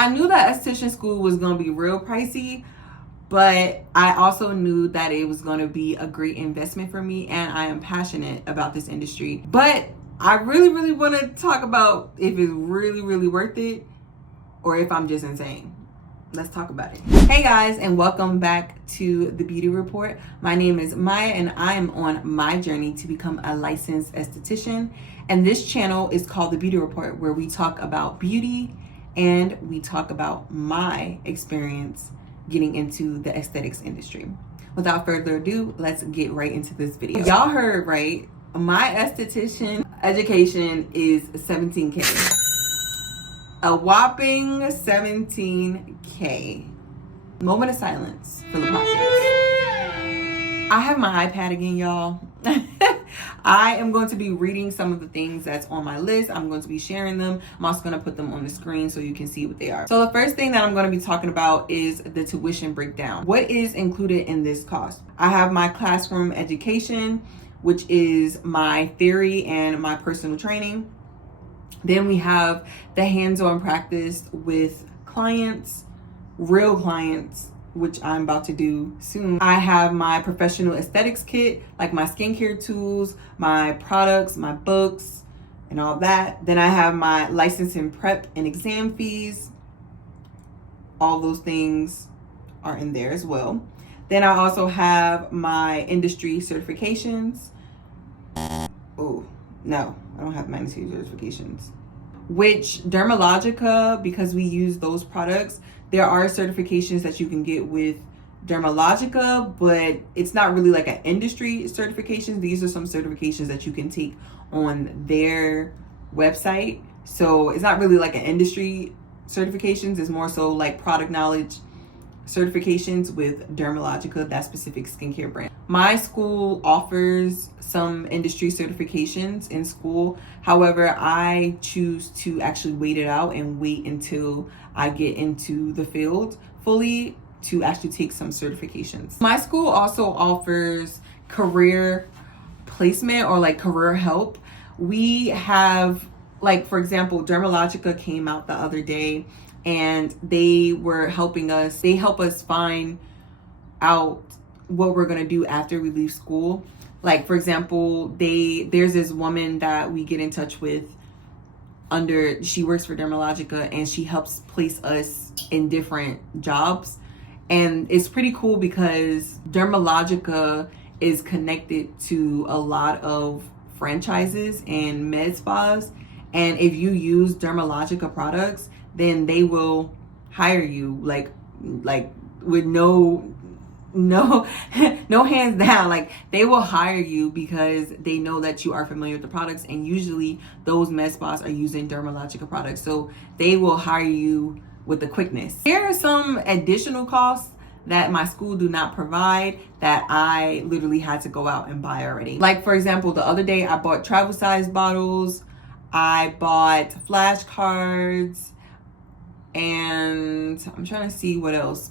I knew that esthetician school was going to be real pricey, but I also knew that it was going to be a great investment for me, and I am passionate about this industry. But I really want to talk about if it's really worth it or if I'm just insane. Let's talk about it. Hey guys, and welcome back to the Beauty Report. My name is Maya, and I am on my journey to become a licensed esthetician. And this channel is called the Beauty Report, where we talk about beauty and we talk about my experience getting into the aesthetics industry. Without further ado, let's get right into this video. Y'all heard right. My esthetician education is $17K. A whopping $17K. Moment of silence for the podcast. I have my iPad again, y'all. I am going to be reading some of the things that's on my list. I'm going to be sharing them. I'm also going to put them on the screen so you can see what they are. So the first thing that I'm going to be talking about is the tuition breakdown. What is included in this cost? I have my classroom education, which is my theory and my personal training. Then we have the hands-on practice with clients, real clients, which I'm about to do soon. I have my professional aesthetics kit, like my skincare tools, my products, my books, and all that. Then I have my licensing prep and exam fees. All those things are in there as well. Then I also have my industry certifications. Oh, no, I don't have my industry certifications. Which Dermalogica, because we use those products, there are certifications that you can get with Dermalogica, but it's not really like an industry certification. These are some certifications that you can take on their website. So it's not really like an industry certifications. It's more so like product knowledge certifications with Dermalogica, that specific skincare brand. My school offers some industry certifications in school. However, I choose to actually wait it out and wait until I get into the field fully to actually take some certifications. My school also offers career placement or like career help. We have, like, for example, Dermalogica came out the other day and they were helping us. They help us find out what we're going to do after we leave school. Like, for example, there's this woman that we get in touch with she works for Dermalogica, and she helps place us in different jobs. And it's pretty cool because Dermalogica is connected to a lot of franchises and med spas. And if you use Dermalogica products, then they will hire you like with no hands down. Like, they will hire you because they know that you are familiar with the products, and usually those med spas are using Dermalogica products, so they will hire you with the quickness. There are some additional costs that my school do not provide that I literally had to go out and buy already. Like, for example, the other day I bought travel size bottles, I bought flashcards, and I'm trying to see what else.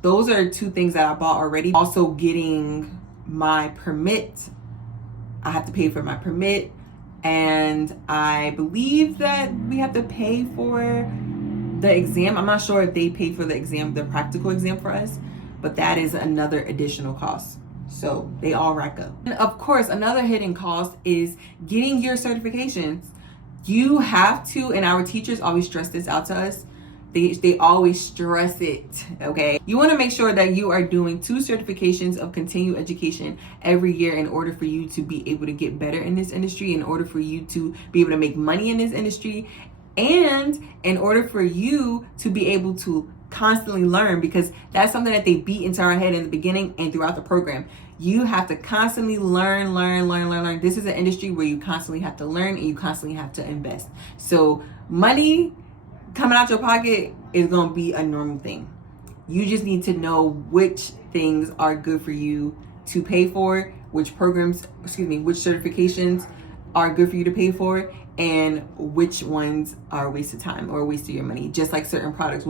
Those are two things that I bought already. Also, getting my permit. I have to pay for my permit, and I believe that we have to pay for the exam. I'm not sure if they pay for the exam, the practical exam for us, but that is another additional cost. So they all rack up. And of course, another hidden cost is getting your certifications. You have to, and our teachers always stress this out to us. They always stress it, okay? You want to make sure that you are doing 2 certifications of continued education every year in order for you to be able to get better in this industry, in order for you to be able to make money in this industry, and in order for you to be able to constantly learn, because that's something that they beat into our head in the beginning and throughout the program. You have to constantly learn. This is an industry where you constantly have to learn and you constantly have to invest. So money coming out your pocket is going to be a normal thing. You just need to know which things are good for you to pay for, which certifications are good for you to pay for, and which ones are a waste of time or a waste of your money. Just like certain products,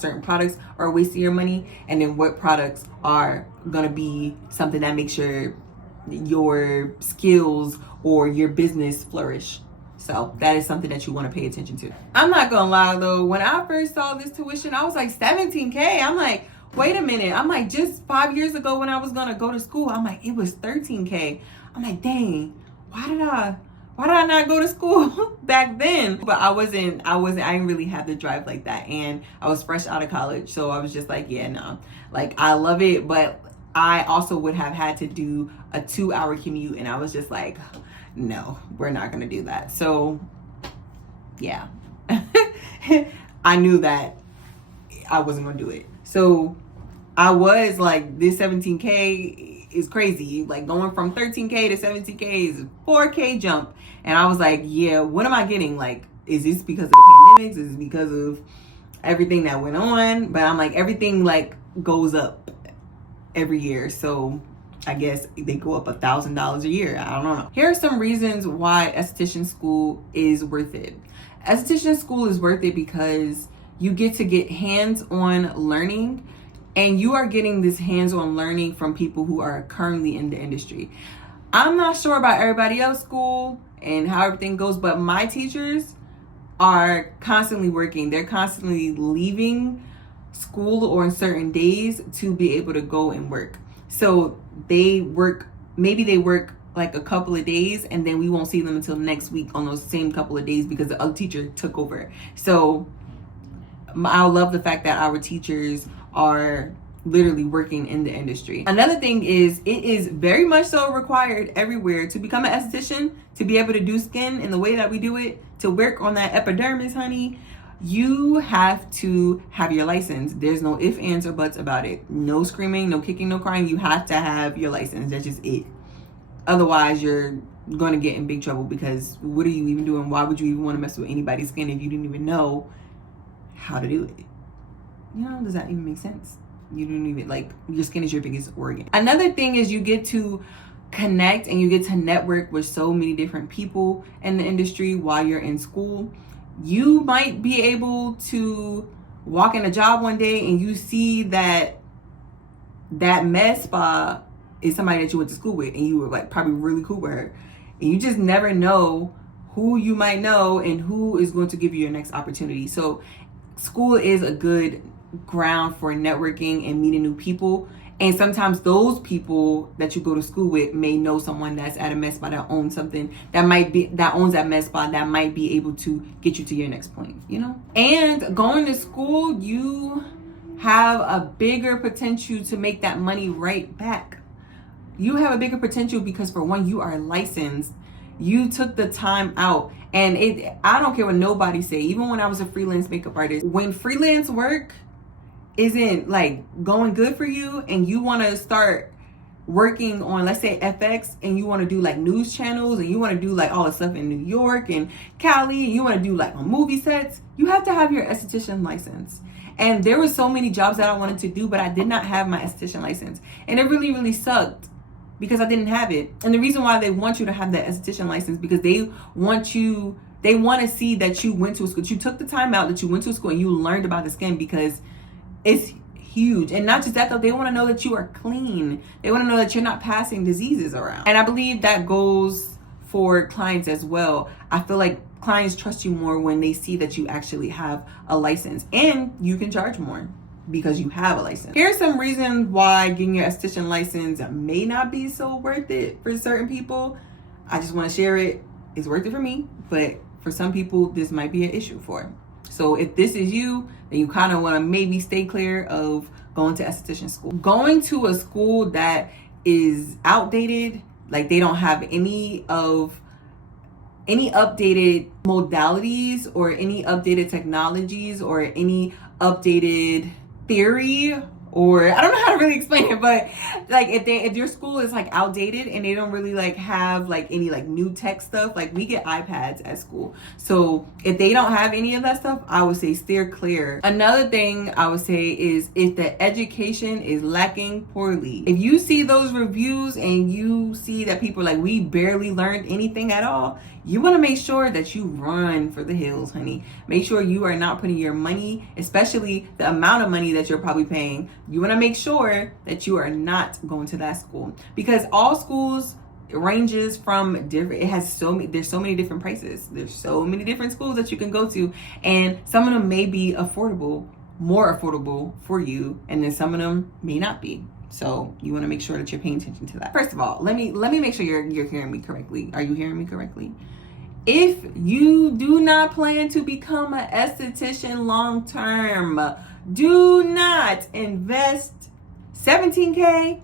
certain products are a waste of your money, and then what products are going to be something that makes your skills or your business flourish. So that is something that you want to pay attention to. I'm not gonna lie though, when I first saw this tuition, I was like 17K. I'm like, wait a minute. I'm like, just 5 years ago when I was gonna go to school, I'm like, it was 13K. I'm like, dang, why did I not go to school back then? But I didn't really have the drive like that. And I was fresh out of college. So I was just like, yeah, no. Like, I love it, but I also would have had to do a 2-hour commute. And I was just like, no, we're not going to do that. So yeah, I knew that I wasn't going to do it. So I was like, this 17K is crazy. Like, going from 13K to 17K is a 4K jump. And I was like, yeah, what am I getting? Like, is this because of the pandemics? Is it because of everything that went on? But I'm like, everything like goes up every year. So I guess they go up $1,000 a year. I don't know. Here are some reasons why esthetician school is worth it. Esthetician school is worth it because you get to get hands-on learning, and you are getting this hands-on learning from people who are currently in the industry. I'm not sure about everybody else's school and how everything goes, but my teachers are constantly working. They're constantly leaving school or in certain days to be able to go and work. So they work like a couple of days, and then we won't see them until next week on those same couple of days because the other teacher took over. So I love the fact that our teachers are literally working in the industry. Another thing is, it is very much so required everywhere to become an esthetician, to be able to do skin in the way that we do it, to work on that epidermis, honey. You have to have your license. There's no ifs, ands, or buts about it. No screaming, no kicking, no crying. You have to have your license. That's just it. Otherwise, you're going to get in big trouble, because what are you even doing? Why would you even want to mess with anybody's skin if you didn't even know how to do it? You know, does that even make sense? You don't even, like, your skin is your biggest organ. Another thing is, you get to connect and you get to network with so many different people in the industry while you're in school. You might be able to walk in a job one day and you see that med spa is somebody that you went to school with, and you were like probably really cool with her. And you just never know who you might know and who is going to give you your next opportunity. So school is a good ground for networking and meeting new people. And sometimes those people that you go to school with may know someone that's at a med spa that owns something that owns that med spa that might be able to get you to your next point, you know? And going to school, you have a bigger potential to make that money right back. You have a bigger potential because, for one, you are licensed. You took the time out. And I don't care what nobody say. Even when I was a freelance makeup artist, when freelance work isn't like going good for you and you want to start working on, let's say, FX, and you want to do like news channels, and you want to do like all the stuff in New York and Cali, and you want to do like on movie sets, you have to have your esthetician license. And there were so many jobs that I wanted to do, but I did not have my esthetician license. And it really, really sucked because I didn't have it. And the reason why they want you to have that esthetician license, because they want to see that you went to a school, that you took the time out, that you went to a school and you learned about the skin, because it's huge. And not just that though, they want to know that you are clean. They want to know that you're not passing diseases around. And I believe that goes for clients as well. I feel like clients trust you more when they see that you actually have a license, and you can charge more because you have a license. Here's some reasons why getting your esthetician license may not be so worth it for certain people. I just want to share it. It's worth it for me, but for some people, this might be an issue for. So if this is you, then you kind of want to maybe stay clear of going to esthetician school. Going to a school that is outdated, like they don't have any updated modalities or any updated technologies or any updated theory, or I don't know how to really explain it, but like if your school is like outdated and they don't really like have like any like new tech stuff, like we get iPads at school. So if they don't have any of that stuff, I would say steer clear. Another thing I would say is if the education is lacking poorly. If you see those reviews and you see that people are like, we barely learned anything at all, you want to make sure that you run for the hills, honey. Make sure you are not putting your money, especially the amount of money that you're probably paying. You want to make sure that you are not going to that school, because all schools ranges from different, there's so many different prices. There's so many different schools that you can go to, and some of them may be more affordable for you, and then some of them may not be. So you want to make sure that you're paying attention to that. First of all, let me make sure you're hearing me correctly. Are you hearing me correctly? If you do not plan to become an esthetician long term, do not invest $17K,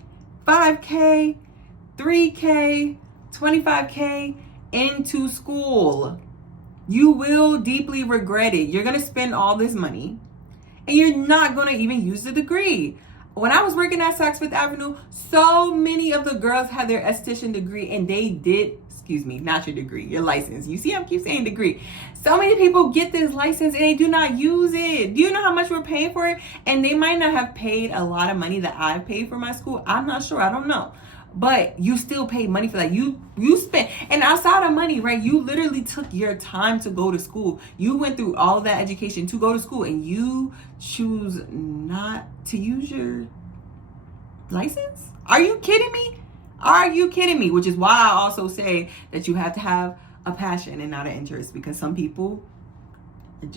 $5K, $3K, $25K into school. You will deeply regret it. You're going to spend all this money and you're not going to even use the degree. When I was working at Saks Fifth Avenue, so many of the girls had their esthetician degree, and they did, not your degree, your license. You see, I keep saying degree. So many people get this license and they do not use it. Do you know how much we're paying for it? And they might not have paid a lot of money that I paid for my school. I'm not sure. I don't know. But you still pay money for that. You spent, and outside of money, right? You literally took your time to go to school. You went through all of that education to go to school, and you choose not to use your license? Are you kidding me? Are you kidding me? Which is why I also say that you have to have a passion and not an interest, because some people are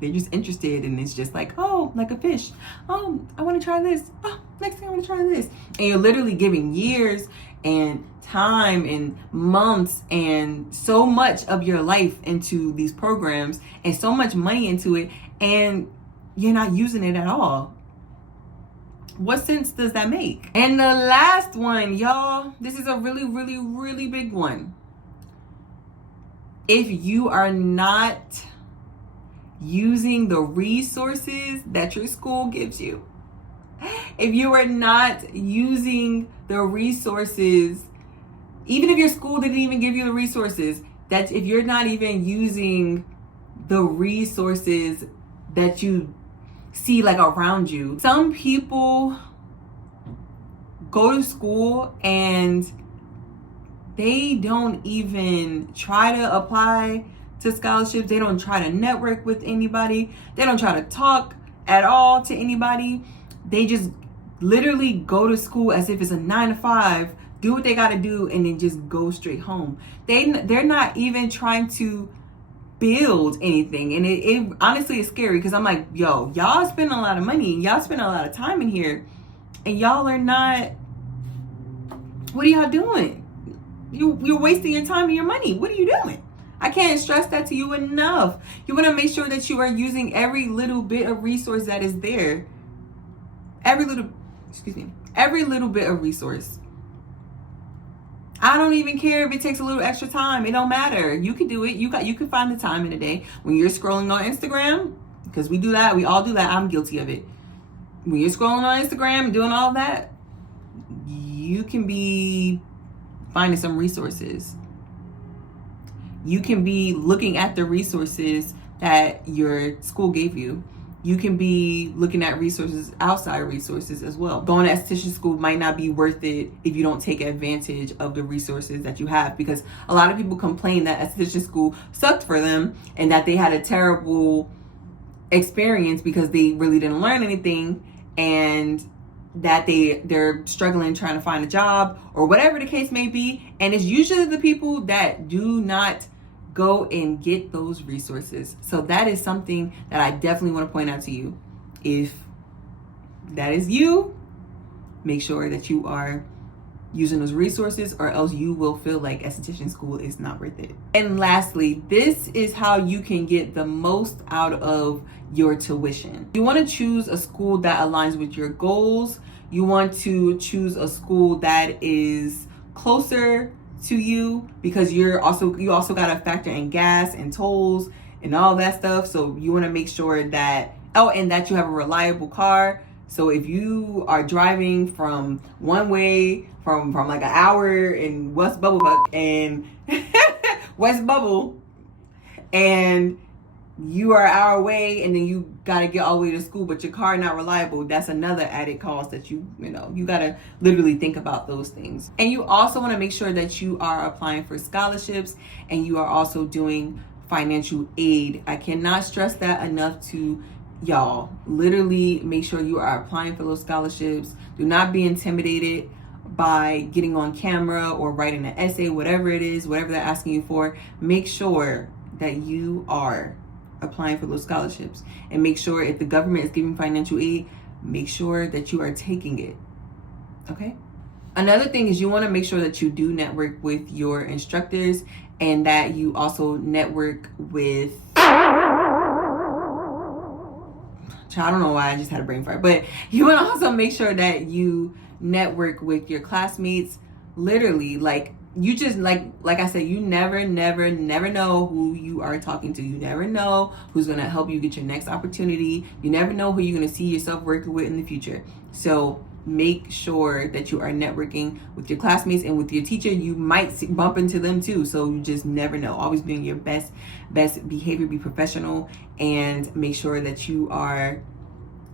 they're just interested, and it's just like, oh, like a fish. Oh, I want to try this. Oh, next thing I want to try this. And you're literally giving years and time and months and so much of your life into these programs and so much money into it, and you're not using it at all. What sense does that make? And the last one, y'all, this is a really, really, really big one. If you are not using the resources that your school gives you, if you are not using the resources, even if your school didn't even give you the resources, that if you're not even using the resources that you see like around you. Some people go to school and they don't even try to apply to scholarships. They don't try to network with anybody. They don't try to talk at all to anybody. They just literally go to school as if it's a 9 to 5, do what they got to do, and then just go straight home. They're not even trying to build anything, and it honestly is scary, because I'm like, yo, y'all spend a lot of money, y'all spend a lot of time in here, and y'all are not. What are y'all doing? You're wasting your time and your money. What are you doing? I can't stress that to you enough. You want to make sure that you are using every little bit of resource that is there. Every little bit of resource. I don't even care if it takes a little extra time. It don't matter. You can do it. You can find the time in a day when you're scrolling on Instagram, because we do that. We all do that. I'm guilty of it. When you're scrolling on Instagram and doing all that, you can be finding some resources. You can be looking at the resources that your school gave you. You can be looking at resources, outside resources as well. Going to esthetician school might not be worth it if you don't take advantage of the resources that you have, because a lot of people complain that esthetician school sucked for them and that they had a terrible experience because they really didn't learn anything, and that they're struggling trying to find a job or whatever the case may be. And it's usually the people that do not go and get those resources. So that is something that I definitely want to point out to you. If that is you, make sure that you are using those resources, or else you will feel like esthetician school is not worth it. And lastly, this is how you can get the most out of your tuition. You want to choose a school that aligns with your goals. You want to choose a school that is closer to you, because you also got to factor in gas and tolls and all that stuff. So you want to make sure that, and that you have a reliable car. So if you are driving from one way from like an hour in West Bubble and West Bubble, and you are an hour away, and then you got to get all the way to school, but your car not reliable, that's another added cost that you got to literally think about those things. And you also want to make sure that you are applying for scholarships, and you are also doing financial aid. I cannot stress that enough to y'all. Literally make sure you are applying for those scholarships. Do not be intimidated by getting on camera or writing an essay, whatever it is, whatever they're asking you for, make sure that you are applying for those scholarships. And make sure if the government is giving financial aid, make sure that you are taking it. Okay? Another thing is you want to make sure that you do network with your instructors, and that you also network with, I don't know why I just had a brain fart, but you want to also make sure that you network with your classmates. Literally, like, you just, like I said, you never know who you are talking to. You never know who's going to help you get your next opportunity. You never know who you're going to see yourself working with in the future. So make sure that you are networking with your classmates and with your teacher. You might bump into them too, so you just never know. Always be in your best behavior, be professional, and make sure that you are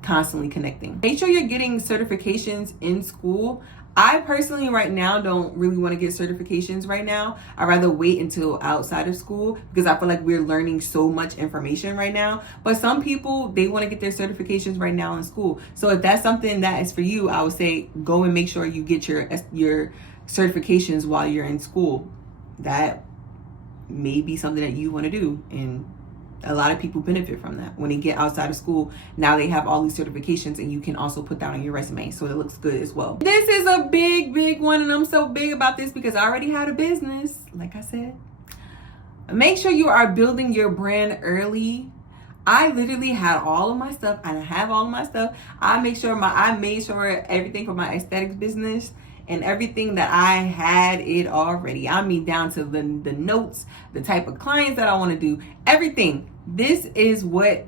constantly connecting. Make sure you're getting certifications in school. I personally right now don't really want to get certifications right now. I'd rather wait until outside of school, because I feel like we're learning so much information right now. But some people, they want to get their certifications right now in school. So if that's something that is for you, I would say go and make sure you get your certifications while you're in school. That may be something that you want to do, and a lot of people benefit from that. When they get outside of school, now they have all these certifications, and you can also put that on your resume, so it looks good as well. This is a big one, and I'm so big about this because I already had a business, like I said. Make sure you are building your brand early. I literally had all of my stuff, and I have all of my stuff. I made sure everything for my aesthetics business and everything that I had it already. I mean, down to the notes, the type of clients that I want to do, everything. This is what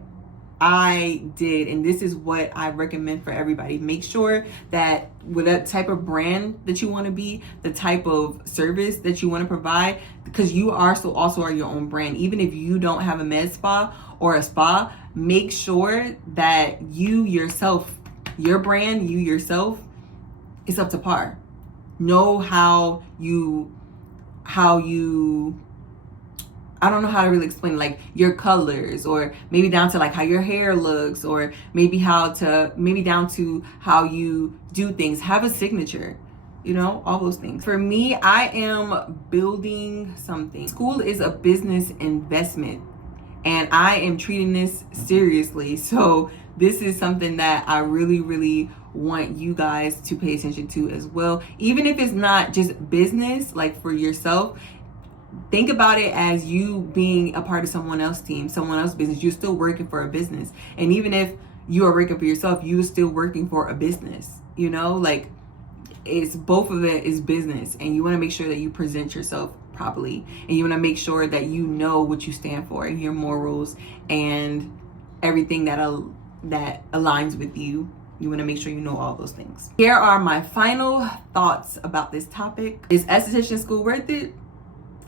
I did, and this is what I recommend for everybody. Make sure that with that type of brand that you want to be, the type of service that you want to provide, because you also are your own brand. Even if you don't have a med spa or a spa, make sure that you yourself, your brand, you yourself, is up to par. Know how you I don't know how to really explain, like your colors, or maybe down to like how your hair looks, or maybe down to how you do things. Have a signature, all those things. For me, I am building something. School is a business investment, and I am treating this seriously. So this is something that I really want you guys to pay attention to as well. Even if it's not just business, like for yourself, think about it as you being a part of someone else's team, someone else's business. You're still working for a business. And even if you are working for yourself, you're still working for a business. Like, it's both of it is business, and you want to make sure that you present yourself properly, and you want to make sure that you know what you stand for and your morals and everything that aligns with you. You want to make sure you know all those things. Here are my final thoughts about this topic. Is esthetician school worth it?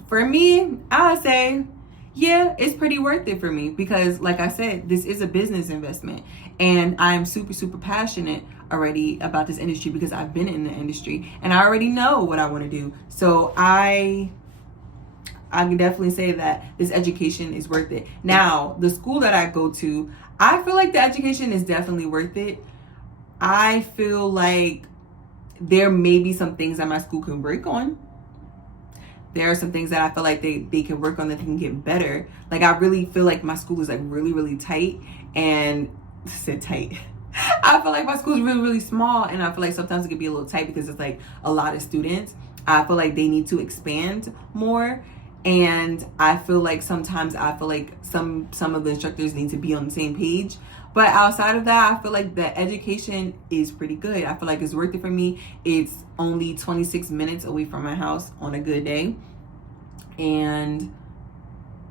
For me, I would say, yeah, it's pretty worth it for me, because like I said, this is a business investment, and I'm super passionate already about this industry because I've been in the industry and I already know what I want to do. So I can definitely say that this education is worth it. Now, the school that I go to, I feel like the education is definitely worth it. I feel like there may be some things that my school can work on. There are some things that I feel like they can work on that they can get better. Like, I really feel like my school is like really tight, and I said tight. I feel like my school is really small, and I feel like sometimes it can be a little tight because it's like a lot of students. I feel like they need to expand more. And I feel like sometimes some of the instructors need to be on the same page. But outside of that, I feel like the education is pretty good. I feel like it's worth it for me. It's only 26 minutes away from my house on a good day. And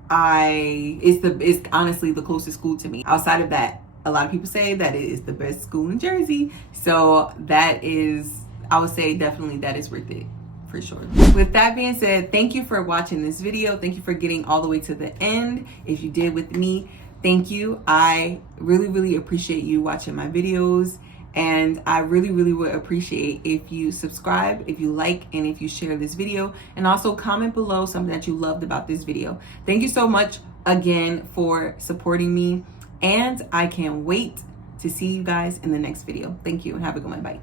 it's honestly the closest school to me. Outside of that, a lot of people say that it is the best school in Jersey. So I would say definitely that is worth it. For sure. With that being said, thank you for watching this video. Thank you for getting all the way to the end. If you did with me, thank you. I really appreciate you watching my videos, and I really would appreciate if you subscribe, if you like, and if you share this video, and also comment below something that you loved about this video. Thank you so much again for supporting me, and I can't wait to see you guys in the next video. Thank you, and have a good one. Bye.